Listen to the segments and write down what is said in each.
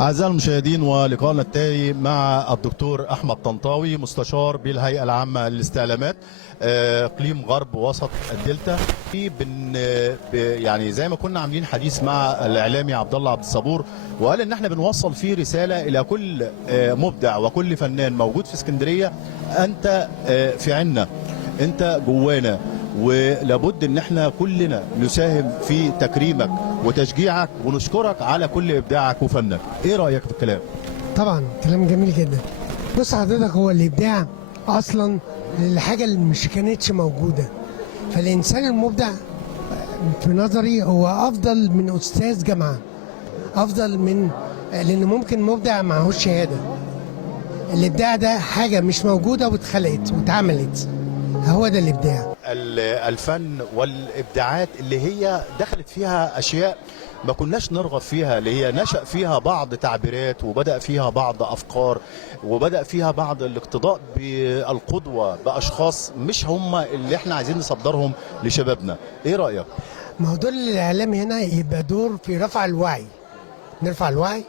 أعزائي المشاهدين، ولقاءنا التالي مع الدكتور أحمد طنطاوي، مستشار بالهيئة العامة للاستعلامات إقليم غرب وسط الدلتا. يعني زي ما كنا عاملين حديث مع الإعلامي عبد الله عبد الصبور، وقال إن احنا بنوصل فيه رسالة إلى كل مبدع وكل فنان موجود في اسكندرية. أنت في عنا، أنت جوانا، ولابد ان احنا كلنا نساهم في تكريمك وتشجيعك ونشكرك على كل ابداعك وفنك. ايه رايك في الكلام؟ طبعا كلام جميل جدا. بص حضرتك، هو الابداع اصلا الحاجه اللي مش كانتش موجوده، فالانسان المبدع في نظري هو افضل من استاذ جامعه، افضل من، لان ممكن مبدع معهوش شهاده. الابداع ده حاجه مش موجوده واتخلقت واتعملت، هو ده الابداع. الفن والابداعات اللي هي دخلت فيها اشياء ما كناش نرغب فيها، اللي هي نشأ فيها بعض تعبيرات وبدأ فيها بعض افكار وبدأ فيها بعض الاقتداء بالقدوة باشخاص مش هم اللي احنا عايزين نصدرهم لشبابنا. ايه رأيك؟ ما هو دور الاعلام هنا يبقى دور في رفع الوعي، نرفع الوعي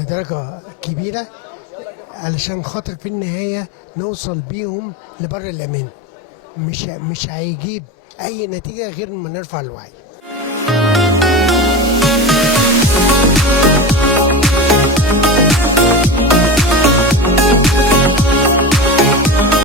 لدرجه كبيره علشان خاطر في النهايه نوصل بيهم لبر الامان. مش هيجيب اي نتيجه غير ما نرفع الوعي.